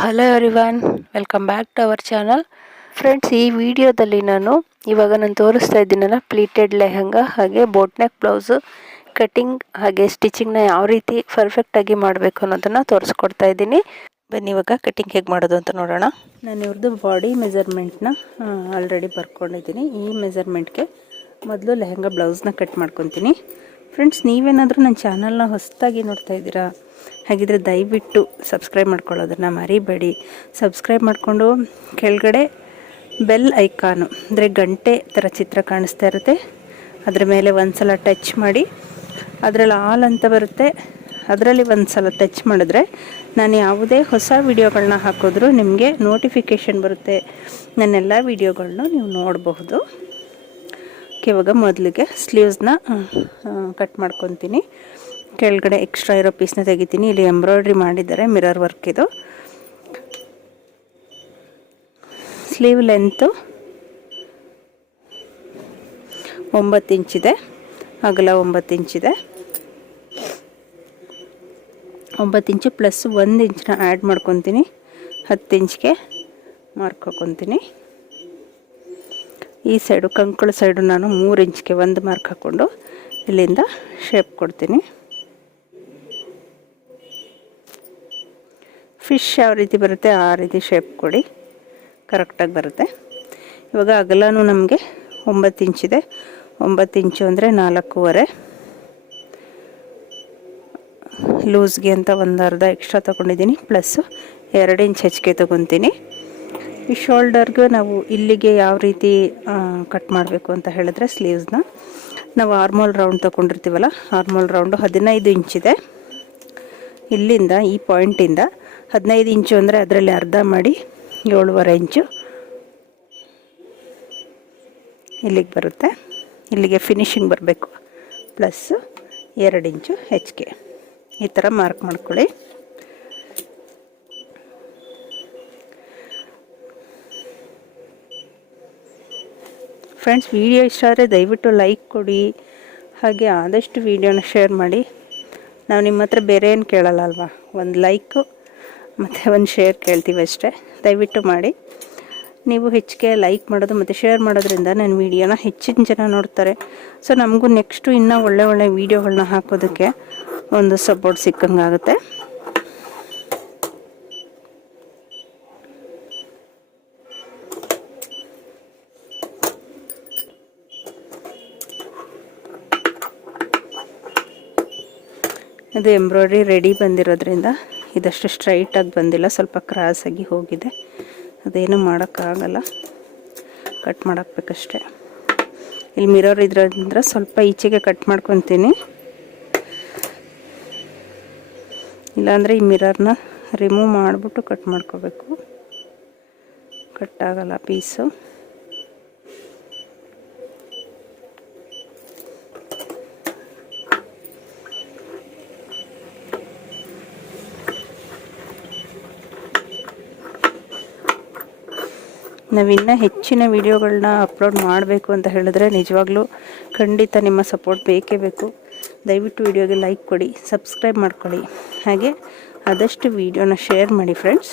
Hello everyone welcome back to our channel friends ಈ ವಿಡಿಯೋದಲ್ಲಿ ನಾನು ಇವಾಗ ನಾನು ತೋರಿಸ್ತಾ ಇದ್ದೀನಲ್ಲ ಪ್ಲೀಟೆಡ್ ಲೆಹಂಗಾ ಹಾಗೆ ಬೋಟ್ನೆಕ್ ಬ್ಲೌಸು ಕಟಿಂಗ್ ಹಾಗೆ ಸ್ಟಿಚಿಂಗ್ನ ಯಾವ ರೀತಿ ಪರ್ಫೆಕ್ಟಾಗಿ ಮಾಡಬೇಕು ಅನ್ನೋದನ್ನು ತೋರಿಸ್ಕೊಡ್ತಾ ಇದ್ದೀನಿ. ಬನ್ನಿ ಇವಾಗ ಕಟಿಂಗ್ ಹೇಗೆ ಮಾಡೋದು ಅಂತ ನೋಡೋಣ. ನಾನು ಇವ್ರದ್ದು ಬಾಡಿ ಮೆಜರ್ಮೆಂಟ್ನ ಆಲ್ರೆಡಿ ಬರ್ಕೊಂಡಿದ್ದೀನಿ. ಈ ಮೆಜರ್ಮೆಂಟ್ಗೆ ಮೊದಲು ಲೆಹಂಗಾ ಬ್ಲೌಸ್ನ ಕಟ್ ಮಾಡ್ಕೊತೀನಿ. ಫ್ರೆಂಡ್ಸ್ ನೀವೇನಾದರೂ ನನ್ನ ಚಾನಲ್ನ ಹೊಸದಾಗಿ ನೋಡ್ತಾ ಇದ್ದೀರಾ? ಹಾಗಿದ್ರೆ ದಯವಿಟ್ಟು ಸಬ್ಸ್ಕ್ರೈಬ್ ಮಾಡ್ಕೊಳ್ಳೋದನ್ನು ಮರಿಬೇಡಿ. ಸಬ್ಸ್ಕ್ರೈಬ್ ಮಾಡಿಕೊಂಡು ಕೆಳಗಡೆ ಬೆಲ್ ಐಕಾನು, ಅಂದರೆ ಗಂಟೆ ಥರ ಚಿತ್ರ ಕಾಣಿಸ್ತಾ ಇರುತ್ತೆ. ಅದರ ಮೇಲೆ ಒಂದು ಸಲ ಟಚ್ ಮಾಡಿ. ಅದರಲ್ಲಿ ಆಲ್ ಅಂತ ಬರುತ್ತೆ. ಅದರಲ್ಲಿ ಒಂದು ಸಲ ಟಚ್ ಮಾಡಿದ್ರೆ ನಾನು ಯಾವುದೇ ಹೊಸ ವಿಡಿಯೋಗಳನ್ನ ಹಾಕಿದ್ರೂ ನಿಮಗೆ ನೋಟಿಫಿಕೇಷನ್ ಬರುತ್ತೆ. ನನ್ನೆಲ್ಲ ವಿಡಿಯೋಗಳನ್ನೂ ನೀವು ನೋಡಬಹುದು. ಇವಾಗ ಮೊದಲಿಗೆ ಸ್ಲೀವ್ಸ್ನ ಕಟ್ ಮಾಡ್ಕೊತೀನಿ. ಕೆಳಗಡೆ ಎಕ್ಸ್ಟ್ರಾ ಇರೋ ಪೀಸ್ನ ತೆಗಿತೀನಿ. ಇಲ್ಲಿ ಎಂಬ್ರಾಯ್ಡ್ರಿ ಮಾಡಿದ್ದಾರೆ ಮಿರರ್ ವರ್ಕ್ ಇದು. ಸ್ಲೀವ್ ಲೆಂತು ಒಂಬತ್ತು ಇಂಚಿದೆ ಅಗಲ ಒಂಬತ್ತು ಇಂಚಿದೆ ಒಂಬತ್ತು ಇಂಚು ಪ್ಲಸ್ ಒಂದು ಇಂಚನ್ನ ಆ್ಯಡ್ ಮಾಡ್ಕೊತೀನಿ. ಹತ್ತು ಇಂಚ್ಗೆ ಮಾರ್ಕ್ ಹಾಕೊತೀನಿ. ಈ ಸೈಡು ಕಂಕುಳ ಸೈಡು ನಾನು ಮೂರು ಇಂಚ್ಗೆ ಒಂದು ಮಾರ್ಕ್ ಹಾಕ್ಕೊಂಡು ಇಲ್ಲಿಂದ ಶೇಪ್ ಕೊಡ್ತೀನಿ. ಫಿಶ್ ಯಾವ ರೀತಿ ಬರುತ್ತೆ ಆ ರೀತಿ ಶೇಪ್ ಕೊಡಿ. ಕರೆಕ್ಟಾಗಿ ಬರುತ್ತೆ. ಇವಾಗ ಅಗಲನೂ ನಮಗೆ ಒಂಬತ್ತು ಇಂಚಿದೆ ಒಂಬತ್ತು ಇಂಚು ಅಂದರೆ ನಾಲ್ಕೂವರೆ. ಲೂಸ್ಗೆ ಅಂತ ಒಂದು ಅರ್ಧ ಎಕ್ಸ್ಟ್ರಾ ತೊಗೊಂಡಿದ್ದೀನಿ. ಪ್ಲಸ್ಸು ಎರಡು ಇಂಚ್ ಹೆಚ್ಚಿಗೆ ತೊಗೊತೀನಿ. ಈ ಶೋಲ್ಡರ್ಗೆ ನಾವು ಇಲ್ಲಿಗೆ ಯಾವ ರೀತಿ ಕಟ್ ಮಾಡಬೇಕು ಅಂತ ಹೇಳಿದ್ರೆ ಸ್ಲೀವ್ಸ್ನ ನಾವು ಆರ್ಮೋಲ್ ರೌಂಡ್ ತೊಗೊಂಡಿರ್ತೀವಲ್ಲ ಆರ್ಮೋಲ್ ರೌಂಡು ಹದಿನೈದು ಇಂಚಿದೆ ಇಲ್ಲಿಂದ, ಈ ಪಾಯಿಂಟಿಂದ ಹದಿನೈದು ಇಂಚು ಅಂದರೆ ಅದರಲ್ಲಿ ಅರ್ಧ ಮಾಡಿ ಏಳುವರೆ ಇಂಚು ಇಲ್ಲಿಗೆ ಬರುತ್ತೆ. ಇಲ್ಲಿಗೆ ಫಿನಿಶಿಂಗ್ ಬರಬೇಕು. ಪ್ಲಸ್ಸು ಎರಡು ಇಂಚು ಹೆಚ್ಚಿಗೆ ಈ ಥರ ಮಾರ್ಕ್ ಮಾಡ್ಕೊಳ್ಳಿ. ಫ್ರೆಂಡ್ಸ್ ವಿಡಿಯೋ ಇಷ್ಟ ಆದರೆ ದಯವಿಟ್ಟು ಲೈಕ್ ಕೊಡಿ. ಹಾಗೆ ಆದಷ್ಟು ವೀಡಿಯೋನ ಶೇರ್ ಮಾಡಿ. ನಾವು ನಿಮ್ಮ ಹತ್ರ ಬೇರೆ ಏನು ಕೇಳಲ್ಲ ಅಲ್ವಾ? ಒಂದು ಲೈಕು ಮತ್ತು ಒಂದು ಶೇರ್ ಕೇಳ್ತೀವಿ ಅಷ್ಟೇ. ದಯವಿಟ್ಟು ಮಾಡಿ. ನೀವು ಹೆಚ್ಚಿಗೆ ಲೈಕ್ ಮಾಡೋದು ಮತ್ತು ಶೇರ್ ಮಾಡೋದ್ರಿಂದ ನನ್ನ ವೀಡಿಯೋನ ಹೆಚ್ಚಿನ ಜನ ನೋಡ್ತಾರೆ. ಸೊ ನಮಗೂ ನೆಕ್ಸ್ಟು ಇನ್ನೂ ಒಳ್ಳೆ ಒಳ್ಳೆ ವೀಡಿಯೋಗಳನ್ನ ಹಾಕೋದಕ್ಕೆ ಒಂದು ಸಪೋರ್ಟ್ ಸಿಕ್ಕಂಗಾಗುತ್ತೆ. ಇದು ಎಂಬ್ರಾಯ್ಡ್ರಿ ರೆಡಿ ಬಂದಿರೋದ್ರಿಂದ ಇದಷ್ಟು ಸ್ಟ್ರೈಟಾಗಿ ಬಂದಿಲ್ಲ, ಸ್ವಲ್ಪ ಕ್ರಾಸಾಗಿ ಹೋಗಿದೆ. ಅದೇನು ಮಾಡೋಕ್ಕಾಗಲ್ಲ. ಕಟ್ ಮಾಡಾಕ್ಬೇಕಷ್ಟೆ. ಇಲ್ಲಿ ಮಿರರ್ ಇದ್ರಂದ್ರೆ ಸ್ವಲ್ಪ ಈಚೆಗೆ ಕಟ್ ಮಾಡ್ಕೊತೀನಿ. ಇಲ್ಲಾಂದರೆ ಈ ಮಿರರ್ನ ರಿಮೂವ್ ಮಾಡಿಬಿಟ್ಟು ಕಟ್ ಮಾಡ್ಕೋಬೇಕು. ಕಟ್ ಆಗಲ್ಲ ಪೀಸು ನಾವಿನ್ನೂ ಹೆಚ್ಚಿನ ವೀಡಿಯೋಗಳನ್ನ ಅಪ್ಲೋಡ್ ಮಾಡಬೇಕು ಅಂತ ಹೇಳಿದ್ರೆ ನಿಜವಾಗ್ಲೂ ಖಂಡಿತ ನಿಮ್ಮ ಸಪೋರ್ಟ್ ಬೇಕೇ ಬೇಕು. ದಯವಿಟ್ಟು ವಿಡಿಯೋಗೆ ಲೈಕ್ ಕೊಡಿ ಸಬ್ಸ್ಕ್ರೈಬ್ ಮಾಡ್ಕೊಳ್ಳಿ. ಹಾಗೆ ಆದಷ್ಟು ವೀಡಿಯೋನ ಶೇರ್ ಮಾಡಿ ಫ್ರೆಂಡ್ಸ್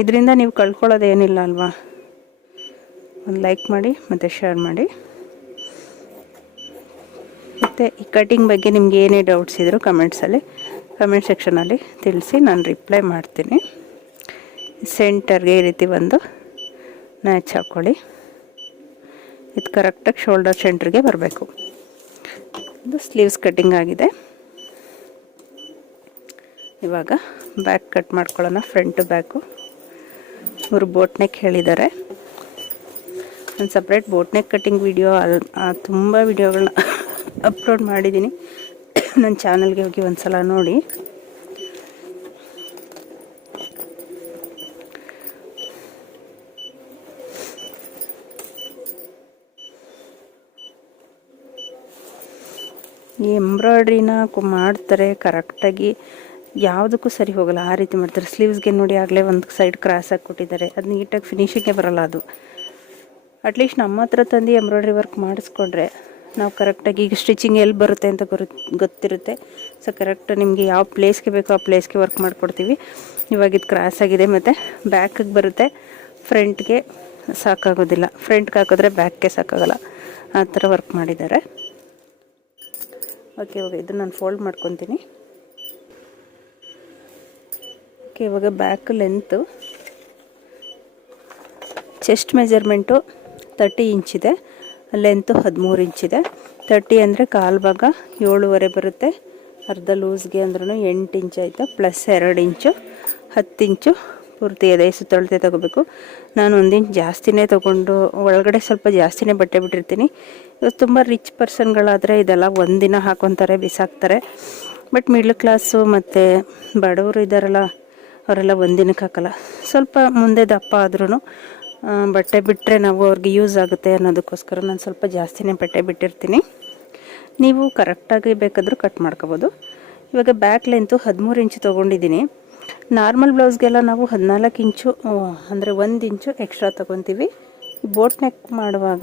ಇದರಿಂದ ನೀವು ಕಳ್ಕೊಳ್ಳೋದೇನಿಲ್ಲ ಅಲ್ವಾ? ಒಂದು ಲೈಕ್ ಮಾಡಿ, ಮತ್ತು ಶೇರ್ ಮಾಡಿ. ಮತ್ತು ಈ ಕಟಿಂಗ್ ಬಗ್ಗೆ ನಿಮ್ಗೆ ಏನೇ ಡೌಟ್ಸ್ ಇದ್ದರೂ ಕಮೆಂಟ್ಸಲ್ಲಿ ಕಮೆಂಟ್ ಸೆಕ್ಷನಲ್ಲಿ ತಿಳಿಸಿ ನಾನು ರಿಪ್ಲೈ ಮಾಡ್ತೀನಿ. ಸೆಂಟರ್ಗೆ ಈ ರೀತಿ ಬಂದು ಮ್ಯಾಚ್ ಹಾಕ್ಕೊಳ್ಳಿ. ಇದು ಕರೆಕ್ಟಾಗಿ ಶೋಲ್ಡರ್ ಸೆಂಟ್ರಿಗೆ ಬರಬೇಕು. ಇದು ಸ್ಲೀವ್ಸ್ ಕಟ್ಟಿಂಗ್ ಆಗಿದೆ. ಇವಾಗ ಬ್ಯಾಕ್ ಕಟ್ ಮಾಡ್ಕೊಳ್ಳೋಣ, ಫ್ರಂಟು ಬ್ಯಾಕು. ಇವರು ಬೋಟ್ ನೆಕ್ ಹೇಳಿದ್ದಾರೆ ನಾನು separate boat neck cutting video ಅದು ತುಂಬ ವಿಡಿಯೋಗಳನ್ನ ಅಪ್ಲೋಡ್ ಮಾಡಿದ್ದೀನಿ. ನನ್ನ ಚಾನಲ್ಗೆ ಹೋಗಿ ಒಂದು ಸಲ ನೋಡಿ. ಈ ಎಂಬ್ರಾಯ್ಡ್ರಿನ ಮಾಡ್ತಾರೆ ಕರೆಕ್ಟಾಗಿ ಯಾವುದಕ್ಕೂ ಸರಿ ಹೋಗಲ್ಲ. ಆ ರೀತಿ ಮಾಡ್ತಾರೆ. ಸ್ಲೀವ್ಸ್ಗೆ ನೋಡಿ ಆಗಲೇ ಒಂದು ಸೈಡ್ ಕ್ರಾಸ್ ಆಗಿ ಕೊಟ್ಟಿದ್ದಾರೆ. ಅದು ನೀಟಾಗಿ ಫಿನಿಷಿಂಗೇ ಬರೋಲ್ಲ ಅದು. ಅಟ್ಲೀಸ್ಟ್ ನಮ್ಮ ಹತ್ರ ತಂದು ಎಂಬ್ರಾಯ್ಡ್ರಿ ವರ್ಕ್ ಮಾಡಿಸ್ಕೊಂಡ್ರೆ ನಾವು ಕರೆಕ್ಟಾಗಿ ಈಗ ಸ್ಟಿಚಿಂಗ್ ಎಲ್ಲಿ ಬರುತ್ತೆ ಅಂತ ಗೊತ್ತಿರುತ್ತೆ. ಸೊ ಕರೆಕ್ಟ್ ನಿಮಗೆ ಯಾವ ಪ್ಲೇಸ್ಗೆ ಬೇಕೋ ಆ ಪ್ಲೇಸ್ಗೆ ವರ್ಕ್ ಮಾಡಿಕೊಡ್ತೀವಿ. ಇವಾಗ ಇದು ಕ್ರಾಸ್ ಆಗಿದೆ ಮತ್ತು ಬ್ಯಾಕಿಗೆ ಬರುತ್ತೆ. ಫ್ರಂಟ್ಗೆ ಸಾಕಾಗೋದಿಲ್ಲ. ಫ್ರಂಟ್ಗೆ ಹಾಕಿದ್ರೆ ಬ್ಯಾಕ್ಗೆ ಸಾಕಾಗಲ್ಲ. ಆ ಥರ ವರ್ಕ್ ಮಾಡಿದ್ದಾರೆ. ಓಕೆ ಇವಾಗ ಇದು ನಾನು ಫೋಲ್ಡ್ ಮಾಡ್ಕೊತೀನಿ. ಓಕೆ ಇವಾಗ back length chest measurement thirty ಇಂಚಿದೆ length ಹದಿಮೂರು ಇಂಚಿದೆ ತರ್ಟಿ ಅಂದರೆ ಕಾಲು ಭಾಗ ಏಳುವರೆ ಬರುತ್ತೆ. ಅರ್ಧ ಲೂಸ್ಗೆ ಅಂದ್ರೂ ಎಂಟು ಇಂಚು ಆಯಿತು ಪ್ಲಸ್ ಎರಡು ಇಂಚು ಹತ್ತು ಇಂಚು ಪೂರ್ತಿ ಎದೆ ಸುತ್ತಳತೆ ತೊಗೋಬೇಕು. ನಾನು ಒಂದಿಂಚು ಜಾಸ್ತಿನೇ ತೊಗೊಂಡು ಒಳಗಡೆ ಸ್ವಲ್ಪ ಜಾಸ್ತಿನೇ ಬಟ್ಟೆ ಬಿಟ್ಟಿರ್ತೀನಿ. ಇವತ್ತು ತುಂಬ ರಿಚ್ ಪರ್ಸನ್ಗಳಾದರೆ ಇದೆಲ್ಲ ಒಂದಿನ ಹಾಕೊತಾರೆ, ಬಿಸಾಕ್ತಾರೆ. ಬಟ್ ಮಿಡ್ಲ್ ಕ್ಲಾಸು ಮತ್ತು ಬಡವರು ಇದ್ದಾರಲ್ಲ ಅವರೆಲ್ಲ ಒಂದಿನಕ್ಕೆ ಹಾಕಲ್ಲ. ಸ್ವಲ್ಪ ಮುಂದೆ ದಪ್ಪ ಆದ್ರೂ ಬಟ್ಟೆ ಬಿಟ್ಟರೆ ನಾವು ಅವ್ರಿಗೆ ಯೂಸ್ ಆಗುತ್ತೆ ಅನ್ನೋದಕ್ಕೋಸ್ಕರ ನಾನು ಸ್ವಲ್ಪ ಜಾಸ್ತಿನೇ ಬಟ್ಟೆ ಬಿಟ್ಟಿರ್ತೀನಿ. ನೀವು ಕರೆಕ್ಟಾಗಿ ಬೇಕಾದರೂ ಕಟ್ ಮಾಡ್ಕೋಬೋದು. ಇವಾಗ ಬ್ಯಾಕ್ ಲೆಂತು ಹದಿಮೂರು ಇಂಚು ತೊಗೊಂಡಿದ್ದೀನಿ. ನಾರ್ಮಲ್ ಬ್ಲೌಸ್ಗೆಲ್ಲ ನಾವು ಹದಿನಾಲ್ಕು ಇಂಚು ಅಂದರೆ ಒಂದು ಇಂಚು ಎಕ್ಸ್ಟ್ರಾ ತೊಗೊತೀವಿ. ಬೋಟ್ ನೆಕ್ ಮಾಡುವಾಗ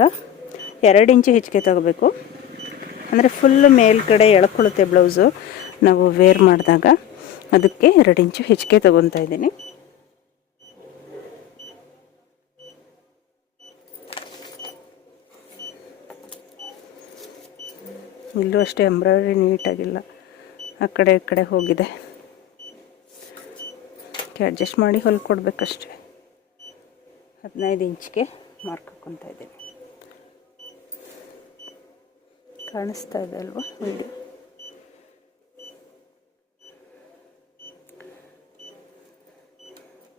ಎರಡು ಇಂಚು ಹೆಚ್ಚಿಗೆ ತೊಗೋಬೇಕು. ಅಂದರೆ ಫುಲ್ ಮೇಲ್ಗಡೆ ಎಳ್ಕೊಳ್ಳುತ್ತೆ ಬ್ಲೌಸು. ನಾವು ವೇರ್ ಮಾಡಿದಾಗ ಅದಕ್ಕೆ ಎರಡು ಇಂಚು ಹೆಚ್ಚಿಗೆ ತೊಗೊತಾ ಇದ್ದೀನಿ. ಇಲ್ಲೂ ಅಷ್ಟೇ ಎಂಬ್ರಾಯ್ಡ್ರಿ ನೀಟಾಗಿಲ್ಲ ಆ ಕಡೆ ಈ ಕಡೆ ಹೋಗಿದೆ. ಅಡ್ಜಸ್ಟ್ ಮಾಡಿ ಹೊಲ್ಕೊಡ್ಬೇಕಷ್ಟೆ ಹದಿನೈದು ಇಂಚ್ಗೆ ಮಾರ್ಕ್ ಹಾಕ್ಕೊತಾ ಇದ್ದೀನಿ. ಕಾಣಿಸ್ತಾ ಇದೆ ಅಲ್ವಾ? ವಿಡಿಯೋ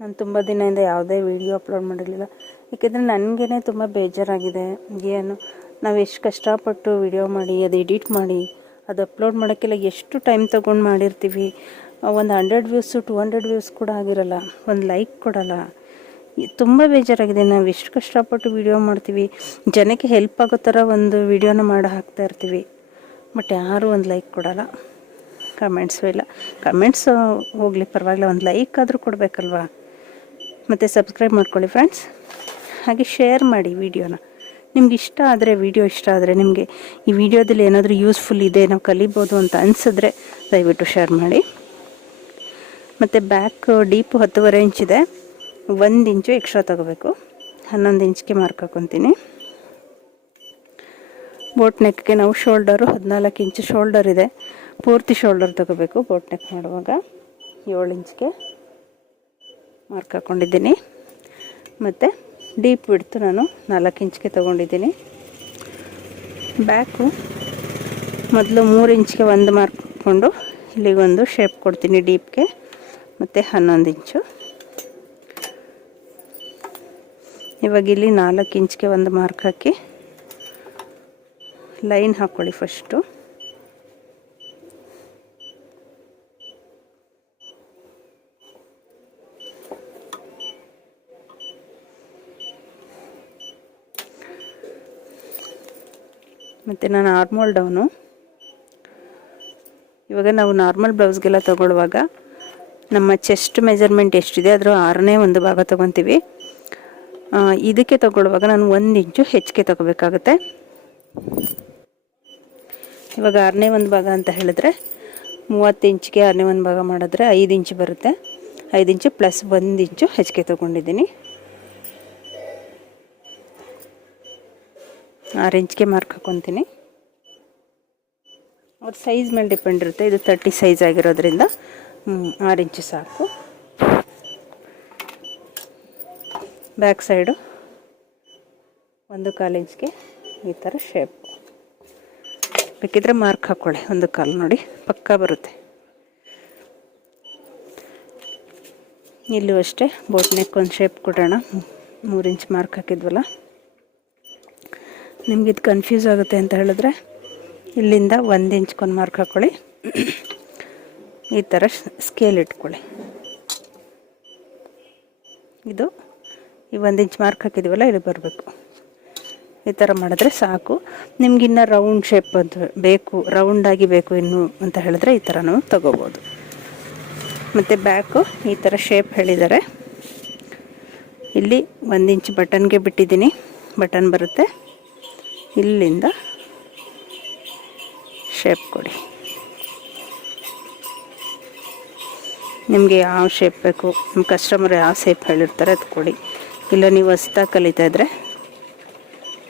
ನಾನು ತುಂಬ ದಿನದಿಂದ ಯಾವುದೇ ವಿಡಿಯೋ ಅಪ್ಲೋಡ್ ಮಾಡಿರಲಿಲ್ಲ. ಏಕೆಂದರೆ ನನಗೇ ತುಂಬ ಬೇಜಾರಾಗಿದೆ. ಏನು, ನಾವು ಎಷ್ಟು ಕಷ್ಟಪಟ್ಟು ವಿಡಿಯೋ ಮಾಡಿ, ಅದು ಎಡಿಟ್ ಮಾಡಿ, ಅದು ಅಪ್ಲೋಡ್ ಮಾಡೋಕ್ಕೆಲ್ಲ ಎಷ್ಟು ಟೈಮ್ ತೊಗೊಂಡು ಮಾಡಿರ್ತೀವಿ. ಒಂದು hundred views two hundred views ಕೂಡ ಆಗಿರಲ್ಲ, ಒಂದು ಲೈಕ್ ಕೊಡಲ್ಲ. ತುಂಬ ಬೇಜಾರಾಗಿದೆ. ನಾವು ಎಷ್ಟು ಕಷ್ಟಪಟ್ಟು ವಿಡಿಯೋ ಮಾಡ್ತೀವಿ. ಜನಕ್ಕೆ ಹೆಲ್ಪ್ ಆಗೋ ಥರ ಒಂದು ವಿಡಿಯೋನ ಮಾಡಿ ಹಾಕ್ತಾ ಇರ್ತೀವಿ. ಬಟ್ ಯಾರೂ ಒಂದು ಲೈಕ್ ಕೊಡಲ್ಲ. ಕಮೆಂಟ್ಸು ಇಲ್ಲ. ಕಮೆಂಟ್ಸ್ ಹೋಗಲಿ, ಪರವಾಗಿಲ್ಲ. ಒಂದು ಲೈಕ್ ಆದರೂ ಕೊಡಬೇಕಲ್ವಾ? ಮತ್ತು ಸಬ್ಸ್ಕ್ರೈಬ್ ಮಾಡ್ಕೊಳ್ಳಿ ಫ್ರೆಂಡ್ಸ್ ಹಾಗೆ ಶೇರ್ ಮಾಡಿ ವಿಡಿಯೋನ ನಿಮ್ಗೆ ಇಷ್ಟ ಆದರೆ ವಿಡಿಯೋ ಇಷ್ಟ ಆದರೆ, ನಿಮಗೆ ಈ ವಿಡಿಯೋದಲ್ಲಿ ಏನಾದರೂ ಯೂಸ್ಫುಲ್ ಇದೆ, ನಾವು ಕಲಿಬೋದು ಅಂತ ಅನಿಸಿದ್ರೆ ದಯವಿಟ್ಟು ಶೇರ್ ಮಾಡಿ. ಮತ್ತು ಬ್ಯಾಕ್ ಡೀಪ್ ಹತ್ತುವರೆ ಇಂಚಿದೆ ಒಂದು ಇಂಚು ಎಕ್ಸ್ಟ್ರಾ ತೊಗೋಬೇಕು. ಹನ್ನೊಂದು ಇಂಚ್ಗೆ ಮಾರ್ಕ್ ಹಾಕೊತೀನಿ. ಬೋಟ್ ನೆಕ್ಗೆ ನಾವು ಶೋಲ್ಡರು ಹದಿನಾಲ್ಕು ಇಂಚು ಶೋಲ್ಡರ್ ಇದೆ. ಪೂರ್ತಿ ಶೋಲ್ಡರ್ ತೊಗೋಬೇಕು ಬೋಟ್ ನೆಕ್ ಮಾಡುವಾಗ. ಏಳು ಇಂಚ್ಗೆ ಮಾರ್ಕ್ ಹಾಕ್ಕೊಂಡಿದ್ದೀನಿ ಮತ್ತು ಡೀಪ್ ಬಿಡ್ತು ನಾನು ನಾಲ್ಕು ಇಂಚ್ಗೆ ತೊಗೊಂಡಿದ್ದೀನಿ. ಬ್ಯಾಕು ಮೊದಲು ಮೂರು ಇಂಚ್ಗೆ ಒಂದು ಮಾರ್ಕ್ ಹಾಕ್ಕೊಂಡು ಇಲ್ಲಿಗೊಂದು ಶೇಪ್ ಕೊಡ್ತೀನಿ ಡೀಪ್ಗೆ ಮತ್ತು ಹನ್ನೊಂದು ಇಂಚು. ಇವಾಗ ಇಲ್ಲಿ ನಾಲ್ಕು ಇಂಚ್ಗೆ ಒಂದು ಮಾರ್ಕ್ ಹಾಕಿ. ಲೈನ್ ಹಾಕ್ಕೊಳ್ಳಿ ಫಸ್ಟು ಮತ್ತು ನಾನು ನಾರ್ಮಲ್ ಡೌನು ಇವಾಗ ನಾವು ನಾರ್ಮಲ್ ಬ್ಲೌಸ್ಗೆಲ್ಲ ತೊಗೊಳ್ಳುವಾಗ ನಮ್ಮ ಚೆಸ್ಟ್ ಮೆಜರ್ಮೆಂಟ್ ಎಷ್ಟಿದೆ, ಅದರ ಆರನೇ ಒಂದು ಭಾಗ ತೊಗೊತೀವಿ. ಇದಕ್ಕೆ ತೊಗೊಳ್ಳುವಾಗ ನಾನು ಒಂದು ಇಂಚು ಹೆಚ್ಚಿಗೆ ತೊಗೋಬೇಕಾಗುತ್ತೆ. ಇವಾಗ ಆರನೇ ಒಂದು ಭಾಗ ಅಂತ ಹೇಳಿದ್ರೆ, ಮೂವತ್ತು ಇಂಚಿಗೆ ಆರನೇ ಒಂದು ಭಾಗ ಮಾಡಿದ್ರೆ ಐದು ಇಂಚು ಬರುತ್ತೆ. ಐದು ಇಂಚು ಪ್ಲಸ್ ಒಂದು ಇಂಚು ಹೆಚ್ಚಿಗೆ ತೊಗೊಂಡಿದ್ದೀನಿ. ಆರು ಇಂಚಿಗೆ ಮಾರ್ಕ್ ಹಾಕೊತೀನಿ. ಅವ್ರ ಸೈಜ್ ಮೇಲೆ ಡಿಪೆಂಡ್ ಇರುತ್ತೆ. ಇದು ತರ್ಟಿ ಸೈಜ್ ಆಗಿರೋದ್ರಿಂದ. ಆರು ಇಂಚು ಸಾಕು. ಬ್ಯಾಕ್ ಸೈಡು ಒಂದು ಕಾಲು ಇಂಚ್ಗೆ ಈ ಥರ ಶೇಪ್ ಬೇಕಿದ್ರೆ ಮಾರ್ಕ್ ಹಾಕ್ಕೊಳ್ಳಿ ಒಂದು ಕಾಲು ನೋಡಿ, ಪಕ್ಕ ಬರುತ್ತೆ. ಇಲ್ಲೂ ಅಷ್ಟೇ ಬೋಟ್ ನೆಕ್ ಒಂದು ಶೇಪ್ ಕೊಡೋಣ. ಮೂರು ಇಂಚ್ ಮಾರ್ಕ್ ಹಾಕಿದ್ವಲ್ಲ. ನಿಮ್ಗೆ ಇದು ಕನ್ಫ್ಯೂಸ್ ಆಗುತ್ತೆ ಅಂತ ಹೇಳಿದ್ರೆ ಇಲ್ಲಿಂದ ಒಂದು ಇಂಚ್ಗೊಂದು ಮಾರ್ಕ್ ಹಾಕ್ಕೊಳ್ಳಿ ಈ ಥರ ಸ್ಕೇಲ್ ಇಟ್ಕೊಳ್ಳಿ. ಇದು ಈ ಒಂದು ಇಂಚ್ ಮಾರ್ಕ್ ಹಾಕಿದ್ದೀವಲ್ಲ ಇಲ್ಲಿ ಬರಬೇಕು. ಈ ಥರ ಮಾಡಿದ್ರೆ ಸಾಕು. ನಿಮ್ಗಿನ್ನ ರೌಂಡ್ ಶೇಪ್ ಅದು ಬೇಕು ರೌಂಡಾಗಿ ಬೇಕು ಇನ್ನು ಅಂತ ಹೇಳಿದ್ರೆ ಈ ಥರ ನಾವು ತಗೋಬೋದು. ಮತ್ತು ಬ್ಯಾಕು ಈ ಥರ ಶೇಪ್ ಹೇಳಿದ್ದಾರೆ. ಇಲ್ಲಿ ಒಂದು ಇಂಚ್ ಬಟನ್ಗೆ ಬಿಟ್ಟಿದ್ದೀನಿ. ಬಟನ್ ಬರುತ್ತೆ. ಇಲ್ಲಿಂದ ಶೇಪ್ ಕೊಡಿ. ನಿಮಗೆ ಯಾವ ಶೇಪ್ ಬೇಕು ನಿಮ್ಮ ಕಸ್ಟಮರ್ ಯಾವ ಶೇಪ್ ಹೇಳಿರ್ತಾರೆ ಅದು ಕೊಡಿ. ಇಲ್ಲ ನೀವು ಹೊಸ್ದಾಗಿ ಕಲಿತಾ ಇದ್ದರೆ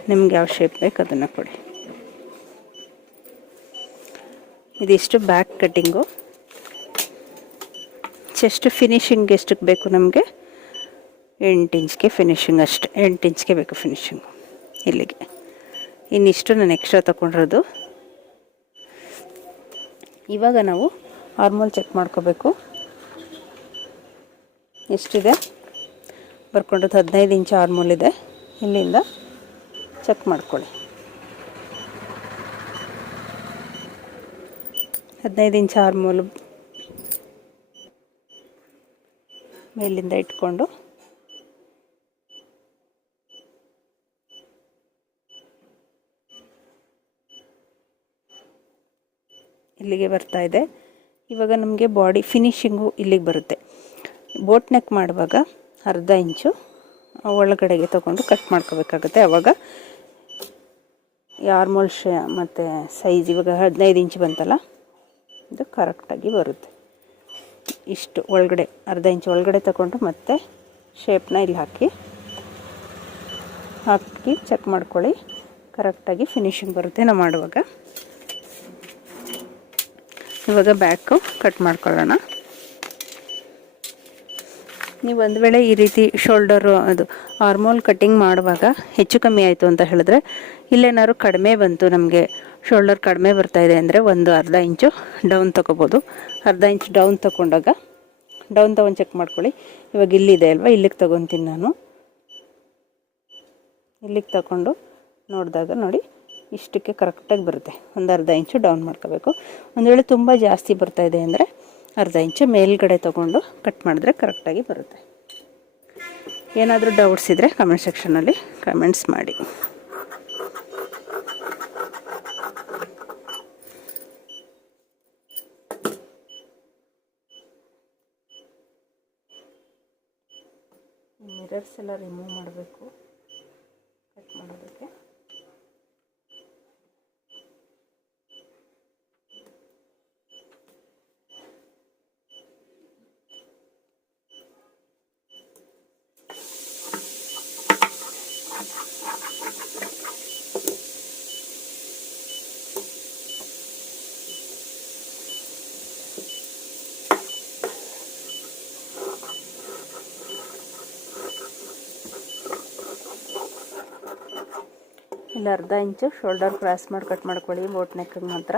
ನಿಮ್ಗೆ ಯಾವ ಶೇಪ್ ಬೇಕು ಅದನ್ನು ಕೊಡಿ. ಇದಿಷ್ಟು ಬ್ಯಾಕ್ ಕಟ್ಟಿಂಗು ಚೆಸ್ಟ್ ಫಿನಿಶಿಂಗ್ ಎಷ್ಟಕ್ಕೆ ಬೇಕು ನಮಗೆ? ಎಂಟು ಇಂಚ್ಗೆ ಫಿನಿಶಿಂಗ್ ಅಷ್ಟೆ. ಎಂಟು ಇಂಚ್ಗೆ ಬೇಕು ಫಿನಿಶಿಂಗು ಇಲ್ಲಿಗೆ. ಇನ್ನಿಷ್ಟು ನಾನು ಎಕ್ಸ್ಟ್ರಾ ತಗೊಂಡಿರೋದು. ಇವಾಗ ನಾವು ಹಾರ್ಮೋಲ್ ಚೆಕ್ ಮಾಡ್ಕೋಬೇಕು. ಎಷ್ಟಿದೆ ಬರ್ಕೊಂಡದ್ದು ಹದಿನೈದು ಇಂಚ್ ಆರ್ಮೋಲ್ ಇದೆ. ಇಲ್ಲಿಂದ ಚೆಕ್ ಮಾಡ್ಕೊಳ್ಳಿ. ಹದಿನೈದು ಇಂಚ್ ಆರ್ಮೋಲ್ ಮೇಲಿಂದ ಇಟ್ಕೊಂಡು ಇಲ್ಲಿಗೆ ಬರ್ತಾ ಇದೆ. ಇವಾಗ ನಮಗೆ ಬಾಡಿ ಫಿನಿಶಿಂಗು ಇಲ್ಲಿಗೆ ಬರುತ್ತೆ. ಬೋಟ್ ನೆಕ್ ಮಾಡುವಾಗ ಅರ್ಧ ಇಂಚು ಒಳಗಡೆಗೆ ತಗೊಂಡು ಕಟ್ ಮಾಡ್ಕೋಬೇಕಾಗುತ್ತೆ. ಆವಾಗ ಯಾರ್ಮೋಲ್ ಶೇ ಮತ್ತು ಸೈಜ್ ಇವಾಗ ಹದಿನೈದು ಇಂಚ್ ಬಂತಲ್ಲ, ಇದು ಕರೆಕ್ಟಾಗಿ ಬರುತ್ತೆ. ಇಷ್ಟು ಒಳಗಡೆ, ಅರ್ಧ ಇಂಚ್ ಒಳಗಡೆ ತಗೊಂಡು ಮತ್ತೆ ಶೇಪ್ನ ಇಲ್ಲಿ ಹಾಕಿ ಹಾಕಿ ಚೆಕ್ ಮಾಡ್ಕೊಳ್ಳಿ. ಕರೆಕ್ಟಾಗಿ ಫಿನಿಶಿಂಗ್ ಬರುತ್ತೆ ನಾವು ಮಾಡುವಾಗ. ಇವಾಗ ಬ್ಯಾಕು ಕಟ್ ಮಾಡ್ಕೊಳ್ಳೋಣ. ನೀವು ಒಂದು ವೇಳೆ ಈ ರೀತಿ ಶೋಲ್ಡರು ಅದು ಆರ್ಮೋಲ್ ಕಟ್ಟಿಂಗ್ ಮಾಡುವಾಗ ಹೆಚ್ಚು ಕಮ್ಮಿ ಆಯಿತು ಅಂತ ಹೇಳಿದ್ರೆ ಇಲ್ಲೇನಾದ್ರು ಕಡಿಮೆ ಬಂತು ನಮಗೆ ಶೋಲ್ಡರ್ ಕಡಿಮೆ ಬರ್ತಾ ಇದೆ ಅಂದರೆ ಒಂದು ಅರ್ಧ ಇಂಚು ಡೌನ್ ತೊಗೋಬೋದು. ಅರ್ಧ ಇಂಚ್ ಡೌನ್ ತೊಗೊಂಡಾಗ ಡೌನ್ ತೊಗೊಂಡು ಚೆಕ್ ಮಾಡ್ಕೊಳ್ಳಿ. ಇವಾಗ ಇಲ್ಲಿದೆ ಅಲ್ವಾ? ಇಲ್ಲಿಗೆ ತೊಗೊತೀನಿ ನಾನು. ಇಲ್ಲಿಗೆ ತಗೊಂಡು ನೋಡಿದಾಗ ನೋಡಿ ಇಷ್ಟಕ್ಕೆ ಕರೆಕ್ಟಾಗಿ ಬರುತ್ತೆ. ಒಂದು ಅರ್ಧ ಇಂಚು ಡೌನ್ ಮಾಡ್ಕೋಬೇಕು. ಒಂದು ವೇಳೆ ತುಂಬ ಜಾಸ್ತಿ ಬರ್ತಾ ಇದೆ ಅಂದರೆ ಅರ್ಧ ಇಂಚು ಮೇಲ್ಗಡೆ ತೊಗೊಂಡು ಕಟ್ ಮಾಡಿದ್ರೆ ಕರೆಕ್ಟಾಗಿ ಬರುತ್ತೆ. ಏನಾದರೂ ಡೌಟ್ಸ್ ಇದ್ದರೆ ಕಮೆಂಟ್ ಸೆಕ್ಷನಲ್ಲಿ ಕಮೆಂಟ್ಸ್ ಮಾಡಿ. ಮಿರರ್ಸ್ ಎಲ್ಲ ರಿಮೂವ್ ಮಾಡಬೇಕು ಕಟ್ ಮಾಡೋದಕ್ಕೆ ಇಲ್ಲಿ, ಅರ್ಧ ಇಂಚು ಶೋಲ್ಡರ್ ಕ್ರಾಸ್ ಮಾಡಿ ಕಟ್ ಮಾಡ್ಕೊಳ್ಳಿ, ಬೋಟ್ ನೆಕ್ಕಿಗೆ ಮಾತ್ರ.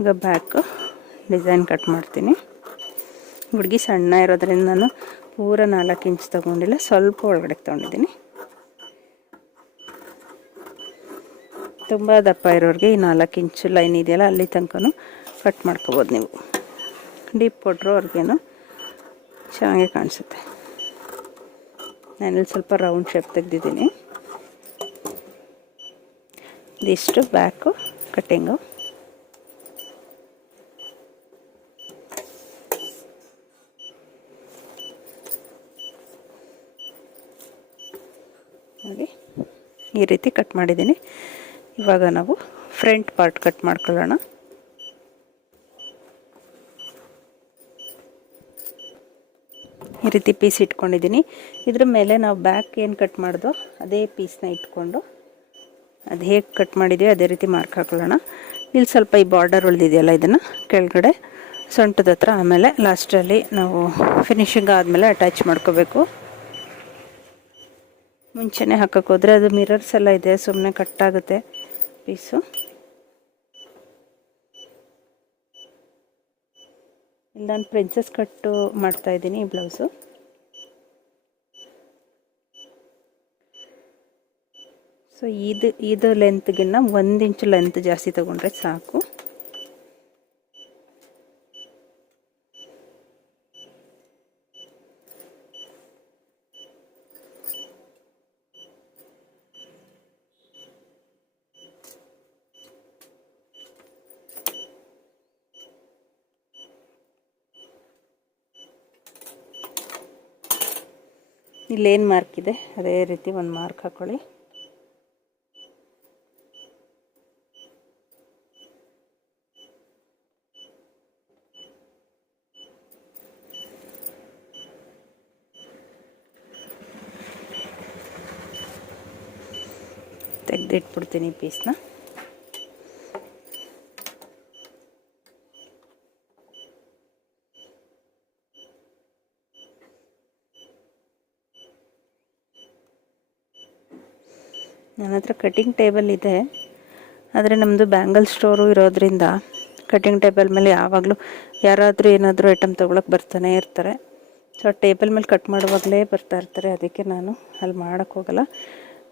ಈಗ ಬ್ಯಾಕ್ ಡಿಸೈನ್ ಕಟ್ ಮಾಡ್ತೀನಿ. ಹುಡುಗಿ ಸಣ್ಣ ಇರೋದ್ರಿಂದ ನಾನು ಪೂರ ನಾಲ್ಕು ಇಂಚ್ ತೊಗೊಂಡಿಲ್ಲ, ಸ್ವಲ್ಪ ಒಳಗಡೆ ತೊಗೊಂಡಿದ್ದೀನಿ. ತುಂಬ ದಪ್ಪ ಇರೋರಿಗೆ ಈ ನಾಲ್ಕು ಇಂಚು ಲೈನ್ ಇದೆಯಲ್ಲ, ಅಲ್ಲಿ ತನಕ ಕಟ್ ಮಾಡ್ಕೋಬೋದು ನೀವು. ಡೀಪ್ ಕೊಟ್ಟರು ಅವ್ರಿಗೇನು ಚೆನ್ನಾಗಿ ಕಾಣಿಸುತ್ತೆ. ನಾನಿಲ್ಲಿ ಸ್ವಲ್ಪ ರೌಂಡ್ ಶೇಪ್ ತೆಗೆದಿದ್ದೀನಿ. ಇದಿಷ್ಟು ಬ್ಯಾಕು ಕಟ್ಟಿಂಗು ಹಾಗೆ ಈ ರೀತಿ ಕಟ್ ಮಾಡಿದ್ದೀನಿ. ಇವಾಗ ನಾವು ಫ್ರಂಟ್ ಪಾರ್ಟ್ ಕಟ್ ಮಾಡ್ಕೊಳ್ಳೋಣ. ರೀತಿ ಪೀಸ್ ಇಟ್ಕೊಂಡಿದ್ದೀನಿ. ಇದ್ರ ಮೇಲೆ ನಾವು ಬ್ಯಾಕ್ ಏನು ಕಟ್ ಮಾಡಿದೋ? ಅದೇ ಪೀಸ್ನ ಇಟ್ಕೊಂಡು ಅದು ಹೇಗೆ ಕಟ್ ಮಾಡಿದ್ದೀವಿ ಅದೇ ರೀತಿ ಮಾರ್ಕ್ ಹಾಕೊಳ್ಳೋಣ. ಇಲ್ಲಿ ಸ್ವಲ್ಪ ಈ ಬಾರ್ಡರ್ ಉಳಿದಿದೆಯಲ್ಲ ಇದನ್ನು ಕೆಳಗಡೆ ಸೊಂಟದ ಹತ್ರ, ಆಮೇಲೆ ಲಾಸ್ಟಲ್ಲಿ ನಾವು ಫಿನಿಶಿಂಗ್ ಆದಮೇಲೆ ಅಟ್ಯಾಚ್ ಮಾಡ್ಕೋಬೇಕು. ಮುಂಚೆನೇ ಹಾಕಕ್ಕೆ ಹೋದರೆ ಅದು ಮಿರರ್ಸ್ ಎಲ್ಲ ಇದೆ ಸುಮ್ಮನೆ ಕಟ್ಟಾಗುತ್ತೆ ಪೀಸು ಇಲ್ಲಿ ನಾನು ಪ್ರಿನ್ಸಸ್ ಕಟ್ಟು ಮಾಡ್ತಾಯಿದ್ದೀನಿ ಈ ಬ್ಲೌಸು ಸೊ ಇದು ಇದು ಲೆಂತ್ಗಿನ್ನ ಒಂದು ಇಂಚು ಲೆಂತ್ ಜಾಸ್ತಿ ತೊಗೊಂಡ್ರೆ ಸಾಕು. ಇಲ್ಲೇನು ಮಾರ್ಕ್ ಇದೆ? ಅದೇ ರೀತಿ ಒಂದು ಮಾರ್ಕ್ ಹಾಕ್ಕೊಳ್ಳಿ ತೆಗೆದಿಟ್ಬಿಡ್ತೀನಿ ಪೀಸ್ನ ನನ್ನ ಹತ್ರ ಕಟಿಂಗ್ ಟೇಬಲ್ ಇದೆ. ಆದರೆ ನಮ್ಮದು ಬ್ಯಾಂಗಲ್ ಸ್ಟೋರು ಇರೋದ್ರಿಂದ ಕಟಿಂಗ್ ಟೇಬಲ್ ಮೇಲೆ ಯಾವಾಗಲೂ ಯಾರಾದರೂ ಏನಾದರೂ ಐಟಮ್ ತೊಗೊಳಕ್ಕೆ ಬರ್ತಾನೆ ಇರ್ತಾರೆ. ಸೊ ಟೇಬಲ್ ಮೇಲೆ ಕಟ್ ಮಾಡುವಾಗಲೇ ಬರ್ತಾ ಇರ್ತಾರೆ. ಅದಕ್ಕೆ ನಾನು ಅಲ್ಲಿ ಮಾಡೋಕ್ಕೆ ಹೋಗಲ್ಲ.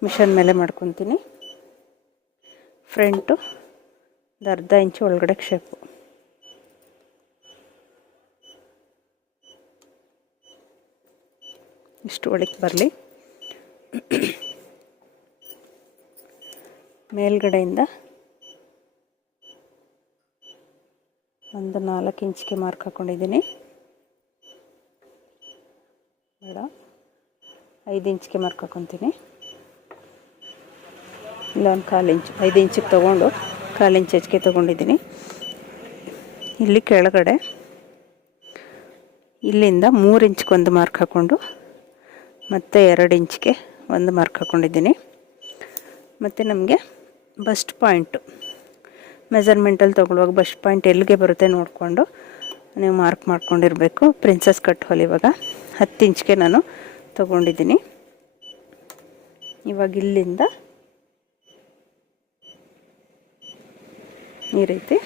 ಮಿಷನ್ ಮೇಲೆ ಮಾಡ್ಕೊತೀನಿ. ಫ್ರಂಟು ಒಂದು ಅರ್ಧ ಇಂಚು ಒಳಗಡೆ ಶೇಪು ಇಷ್ಟು ಒಳಗೆ ಬರಲಿ. ಮೇಲ್ಗಡೆಯಿಂದ ಒಂದು ನಾಲ್ಕು ಇಂಚಿಗೆ ಮಾರ್ಕ್ ಹಾಕ್ಕೊಂಡಿದ್ದೀನಿ ಬೇಡ. ಐದು ಇಂಚಿಗೆ ಮಾರ್ಕ್ ಹಾಕ್ಕೊತೀನಿ ಇಲ್ಲ, ಒಂದು ಕಾಲು ಇಂಚು, ಐದು ಇಂಚಿಗೆ ತೊಗೊಂಡು ಕಾಲು ಇಂಚು ಹೆಚ್ಚಿಗೆ ತೊಗೊಂಡಿದ್ದೀನಿ. ಇಲ್ಲಿ ಕೆಳಗಡೆ ಇಲ್ಲಿಂದ ಮೂರು ಇಂಚ್ಗೊಂದು ಮಾರ್ಕ್ ಹಾಕ್ಕೊಂಡು ಮತ್ತು ಎರಡು ಇಂಚ್ಗೆ ಒಂದು ಮಾರ್ಕ್ ಹಾಕ್ಕೊಂಡಿದ್ದೀನಿ. ಮತ್ತು ನಮಗೆ ಬಸ್ಟ್ ಪಾಯಿಂಟು ಮೆಜರ್ಮೆಂಟಲ್ಲಿ ತೊಗೊಳ್ಳುವಾಗ ಬಸ್ಟ್ ಪಾಯಿಂಟ್ ಎಲ್ಲಿಗೆ ಬರುತ್ತೆ ನೋಡಿಕೊಂಡು ನೀವು ಮಾರ್ಕ್ ಮಾಡ್ಕೊಂಡಿರಬೇಕು. ಪ್ರಿನ್ಸಸ್ ಕಟ್ ಹೊಲಿವಾಗ ಹತ್ತು ಇಂಚ್ಗೆ ನಾನು ತೊಗೊಂಡಿದ್ದೀನಿ. ಇವಾಗ ಇಲ್ಲಿಂದ ಈ ರೀತಿ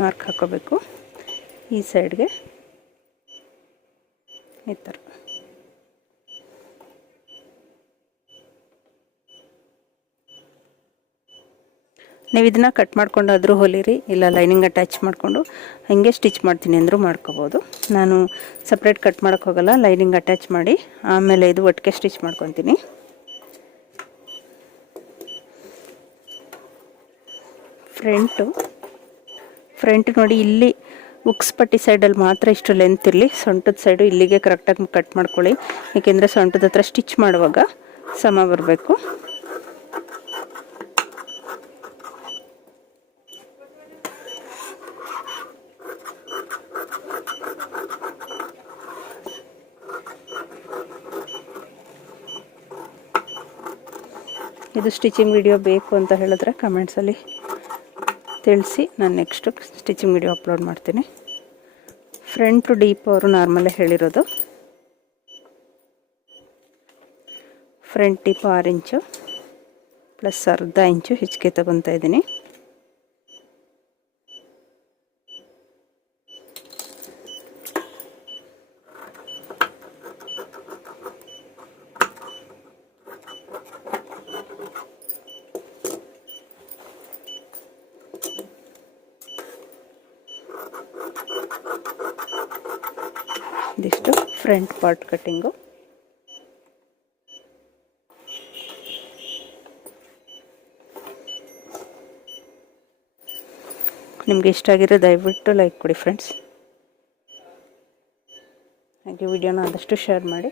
ಮಾರ್ಕ್ ಹಾಕೋಬೇಕು ಈ ಸೈಡ್ಗೆ. ಈ ಥರ. ನೀವು ಇದನ್ನ ಕಟ್ ಮಾಡ್ಕೊಂಡಾದರೂ ಹೊಲಿರಿ, ಇಲ್ಲ ಲೈನಿಂಗ್ ಅಟ್ಯಾಚ್ ಮಾಡಿಕೊಂಡು ಹಾಗೆ ಸ್ಟಿಚ್ ಮಾಡ್ತೀನಿ ಅಂದರೂ ಮಾಡ್ಕೋಬೋದು. ನಾನು ಸಪ್ರೇಟ್ ಕಟ್ ಮಾಡೋಕ್ಕೋಗಲ್ಲ ಲೈನಿಂಗ್ ಅಟ್ಯಾಚ್ ಮಾಡಿ ಆಮೇಲೆ ಇದು ಒಟ್ಟಿಗೆ ಸ್ಟಿಚ್ ಮಾಡ್ಕೊತೀನಿ. ಫ್ರಂಟು. ಫ್ರಂಟ್ ನೋಡಿ ಇಲ್ಲಿ ಉಕ್ಸ್ ಪಟ್ಟಿ ಸೈಡಲ್ಲಿ ಮಾತ್ರ ಇಷ್ಟು ಲೆಂತ್ ಇರಲಿ. ಸೊಂಟದ ಸೈಡು ಇಲ್ಲಿಗೆ ಕರೆಕ್ಟಾಗಿ ಕಟ್ ಮಾಡ್ಕೊಳ್ಳಿ. ಏಕೆಂದರೆ ಸೊಂಟದ ಹತ್ರ ಸ್ಟಿಚ್ ಮಾಡುವಾಗ ಸಮ ಬರಬೇಕು. ಇದು ಸ್ಟಿಚಿಂಗ್ ವಿಡಿಯೋ ಬೇಕು ಅಂತ ಹೇಳಿದ್ರೆ ಕಮೆಂಟ್ಸಲ್ಲಿ ತಿಳಿಸಿ ನಾನು ನೆಕ್ಸ್ಟು ಸ್ಟಿಚಿಂಗ್ ವಿಡಿಯೋ ಅಪ್ಲೋಡ್ ಮಾಡ್ತೀನಿ. ಫ್ರಂಟು ಡೀಪ್ ಅವರು ನಾರ್ಮಲೇ ಹೇಳಿರೋದು. ಫ್ರಂಟ್ ಡೀಪ್ ಆರು ಇಂಚು ಪ್ಲಸ್ ಅರ್ಧ ಇಂಚು ಹೆಚ್ಚಿಗೆ ತಗೊತಾ ಇದ್ದೀನಿ. ಇದಿಷ್ಟು ಫ್ರಂಟ್ ಪಾರ್ಟ್ ಕಟ್ಟಿಂಗು. ನಿಮಗೆ ಇಷ್ಟ ಆಗಿರೋ ದಯವಿಟ್ಟು ಲೈಕ್ ಕೊಡಿ ಫ್ರೆಂಡ್ಸ್ ಹಾಗೆ ವಿಡಿಯೋನ ಆದಷ್ಟು ಶೇರ್ ಮಾಡಿ.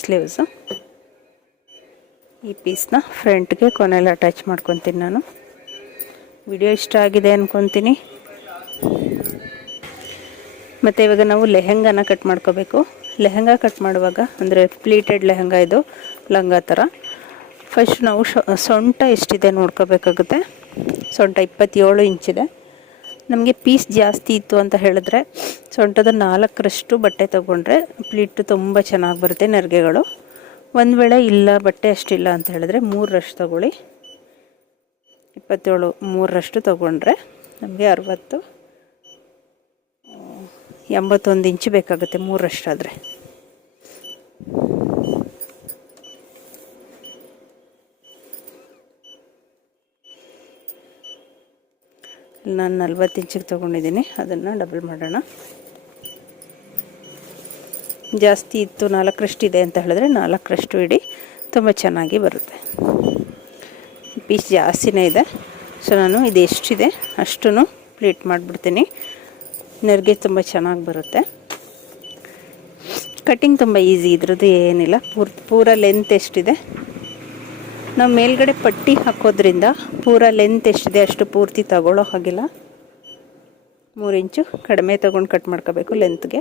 ಸ್ಲೀವ್ಸು ಈ ಪೀಸ್ನ ಫ್ರಂಟ್ಗೆ ಕೊನೆಯಲ್ಲಿ ಅಟ್ಯಾಚ್ ಮಾಡ್ಕೊತೀನಿ ನಾನು. ವಿಡಿಯೋ ಇಷ್ಟ ಆಗಿದೆ ಅಂದ್ಕೊತೀನಿ ಮತ್ತು ಇವಾಗ ನಾವು ಲೆಹೆಂಗಾನ ಕಟ್ ಮಾಡ್ಕೋಬೇಕು. ಲೆಹೆಂಗಾ ಕಟ್ ಮಾಡುವಾಗ, ಅಂದರೆ ಪ್ಲೀಟೆಡ್ ಲೆಹೆಂಗಾ ಇದು, ಲಂಗ ಥರ. ಫಸ್ಟ್ ನಾವು ಸೊಂಟ ಎಷ್ಟಿದೆ ನೋಡ್ಕೋಬೇಕಾಗುತ್ತೆ. ಸೊಂಟ ಇಪ್ಪತ್ತೇಳು ಇಂಚಿದೆ ನಮಗೆ ಪೀಸ್ ಜಾಸ್ತಿ ಇತ್ತು ಅಂತ ಹೇಳಿದ್ರೆ, ಸೊಂಟದ ನಾಲ್ಕರಷ್ಟು ಬಟ್ಟೆ ತೊಗೊಂಡ್ರೆ ಪ್ಲೀಟು ತುಂಬ ಚೆನ್ನಾಗಿ ಬರುತ್ತೆ ನೆರಿಗೆಗಳು. ಒಂದು ವೇಳೆ ಇಲ್ಲ, ಬಟ್ಟೆ ಅಷ್ಟಿಲ್ಲ ಅಂತ ಹೇಳಿದ್ರೆ ಮೂರರಷ್ಟು ತೊಗೊಳ್ಳಿ. ಇಪ್ಪತ್ತೇಳು ಮೂರರಷ್ಟು ತೊಗೊಂಡ್ರೆ ನಮಗೆ ಅರವತ್ತು ಎಂಬತ್ತೊಂದು ಇಂಚು ಬೇಕಾಗುತ್ತೆ ಮೂರರಷ್ಟಾದರೆ ನಾನು ನಲ್ವತ್ತು ಇಂಚಿಗೆ ತೊಗೊಂಡಿದ್ದೀನಿ, ಅದನ್ನು ಡಬಲ್ ಮಾಡೋಣ. ಜಾಸ್ತಿ ಇತ್ತು ನಾಲ್ಕರಷ್ಟು ಇದೆ ಅಂತ ಹೇಳಿದ್ರೆ ನಾಲ್ಕರಷ್ಟು ಇಡಿ ತುಂಬ ಚೆನ್ನಾಗಿ ಬರುತ್ತೆ. ಪೀಸ್ ಜಾಸ್ತಿನೇ ಇದೆ. ಸೊ ನಾನು ಇದು ಎಷ್ಟಿದೆ ಅಷ್ಟು ಪ್ಲೇಟ್ ಮಾಡಿಬಿಡ್ತೀನಿ. ನೆರಿಗೆ ತುಂಬ ಚೆನ್ನಾಗಿ ಬರುತ್ತೆ. ಕಟ್ಟಿಂಗ್ ತುಂಬ ಈಸಿ, ಇದ್ರದ್ದು ಏನಿಲ್ಲ. ಪೂರ್, ಪೂರ ಲೆಂತ್ ಎಷ್ಟಿದೆ? ನಾವು ಮೇಲ್ಗಡೆ ಪಟ್ಟಿ ಹಾಕೋದ್ರಿಂದ ಪೂರ ಲೆಂತ್ ಎಷ್ಟಿದೆ ಅಷ್ಟು ಪೂರ್ತಿ ತಗೊಳ್ಳೋ ಹಾಗಿಲ್ಲ. ಮೂರು ಇಂಚು ಕಡಿಮೆ ತೊಗೊಂಡು ಕಟ್ ಮಾಡ್ಕೋಬೇಕು ಲೆಂತ್ಗೆ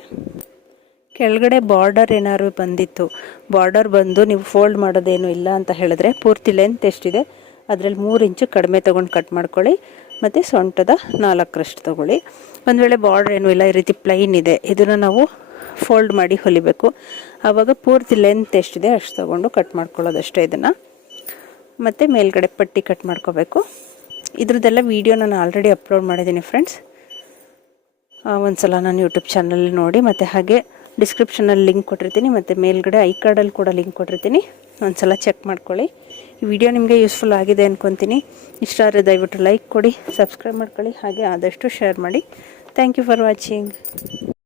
ಕೆಳಗಡೆ ಬಾರ್ಡರ್ ಏನಾದ್ರು ಬಂದಿತ್ತು ಬಾರ್ಡರ್ ಬಂದು ನೀವು ಫೋಲ್ಡ್ ಮಾಡೋದೇನು ಇಲ್ಲ ಅಂತ ಹೇಳಿದ್ರೆ ಪೂರ್ತಿ ಲೆಂತ್ ಎಷ್ಟಿದೆ, ಅದರಲ್ಲಿ ಮೂರು ಇಂಚು ಕಡಿಮೆ ತೊಗೊಂಡು ಕಟ್ ಮಾಡ್ಕೊಳ್ಳಿ, ಮತ್ತು ಸೊಂಟದ ನಾಲ್ಕರಷ್ಟು ತೊಗೊಳ್ಳಿ. ಒಂದು ವೇಳೆ ಬಾರ್ಡರ್ ಏನೂ ಇಲ್ಲ, ಈ ರೀತಿ ಪ್ಲೈನ್ ಇದೆ, ಇದನ್ನು ನಾವು ಫೋಲ್ಡ್ ಮಾಡಿ ಹೊಲಿಬೇಕು. ಆವಾಗ ಪೂರ್ತಿ ಲೆಂತ್ ಎಷ್ಟಿದೆ ಅಷ್ಟು ತೊಗೊಂಡು ಕಟ್ ಮಾಡ್ಕೊಳ್ಳೋದಷ್ಟೇ ಇದನ್ನು. ಮತ್ತು ಮೇಲ್ಗಡೆ ಪಟ್ಟಿ ಕಟ್ ಮಾಡ್ಕೋಬೇಕು. ಇದ್ರದ್ದೆಲ್ಲ ವೀಡಿಯೋ ನಾನು ಆಲ್ರೆಡಿ ಅಪ್ಲೋಡ್ ಮಾಡಿದ್ದೀನಿ ಫ್ರೆಂಡ್ಸ್ ಒಂದು ಸಲ ನಾನು ಯೂಟ್ಯೂಬ್ ಚಾನಲ್ ನೋಡಿ, ಮತ್ತು ಹಾಗೆ ಡಿಸ್ಕ್ರಿಪ್ಷನಲ್ಲಿ ಲಿಂಕ್ ಕೊಟ್ಟಿರ್ತೀನಿ ಮತ್ತು ಮೇಲ್ಗಡೆ ಐ ಕಾರ್ಡಲ್ಲಿ ಕೂಡ ಲಿಂಕ್ ಕೊಟ್ಟಿರ್ತೀನಿ. ಒಂದು ಸಲ ಚೆಕ್ ಮಾಡ್ಕೊಳ್ಳಿ. ಈ ವಿಡಿಯೋ ನಿಮಗೆ ಯೂಸ್ಫುಲ್ ಆಗಿದೆ ಅಂದ್ಕೊತೀನಿ ಇಷ್ಟ ಆದರೆ ದಯವಿಟ್ಟು ಲೈಕ್ ಕೊಡಿ ಸಬ್ಸ್ಕ್ರೈಬ್ ಮಾಡ್ಕೊಳ್ಳಿ, ಹಾಗೆ ಆದಷ್ಟು ಶೇರ್ ಮಾಡಿ. Thank you for watching